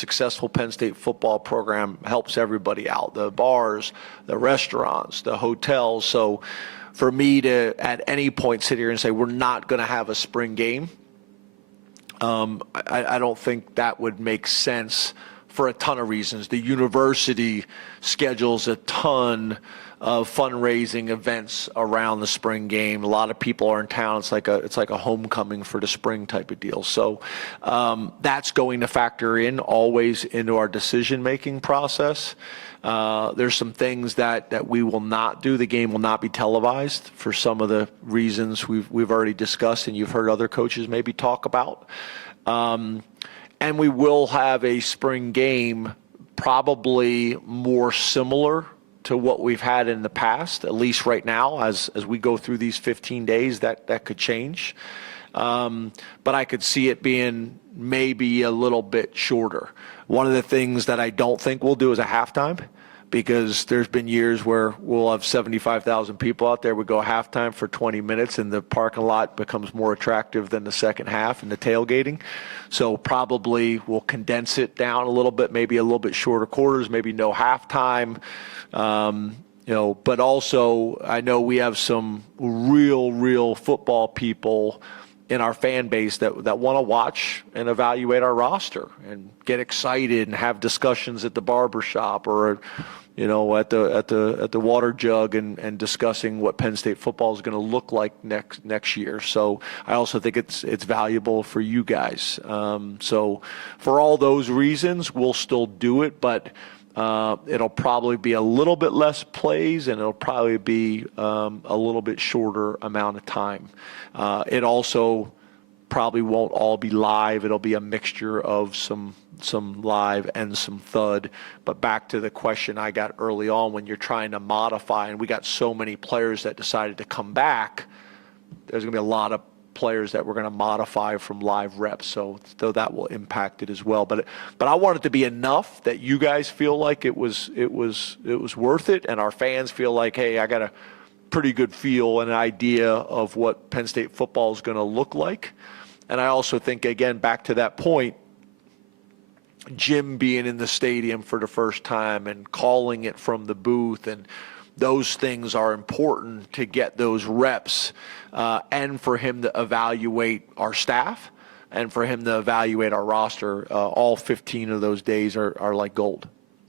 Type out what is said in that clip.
successful Penn State football program helps everybody out, the bars, the restaurants, the hotels. So for me to at any point sit here and say we're not going to have a spring game, I don't think that would make sense for a ton of reasons. The university schedules a ton of fundraising events around the spring game. A lot of people are in town. It's like a homecoming for the spring type of deal. So that's going to factor in always into our decision-making process. There's some things that we will not do. The game will not be televised for some of the reasons we've already discussed and you've heard other coaches maybe talk about. And we will have a spring game probably more similar to what we've had in the past, at least right now, as we go through these 15 days, that could change. But I could see it being maybe a little bit shorter. One of the things that I don't think we'll do is a halftime, because there's been years where we'll have 75,000 people out there. We go halftime for 20 minutes, and the parking lot becomes more attractive than the second half and the tailgating. So probably we'll condense it down a little bit, maybe a little bit shorter quarters, maybe no halftime. But also I know we have some real football people in our fan base that want to watch and evaluate our roster and get excited and have discussions at the barbershop or at the water jug and discussing what Penn State football is going to look like next year. So I also think it's valuable for you guys. So for all those reasons, we'll still do it, but it'll probably be a little bit less plays, and it'll probably be a little bit shorter amount of time. It also probably won't all be live. It'll be a mixture of some live and some thud. But back to the question I got early on, when you're trying to modify, and we got so many players that decided to come back, there's going to be a lot of players that we're going to modify from live reps, so that will impact it as well. But I want it to be enough that you guys feel like it was worth it, and our fans feel like, hey, I got a pretty good feel and an idea of what Penn State football is going to look like. And I also think, again, back to that point, Jim being in the stadium for the first time and calling it from the booth, and those things are important to get those reps, and for him to evaluate our staff and for him to evaluate our roster. All 15 of those days are like gold.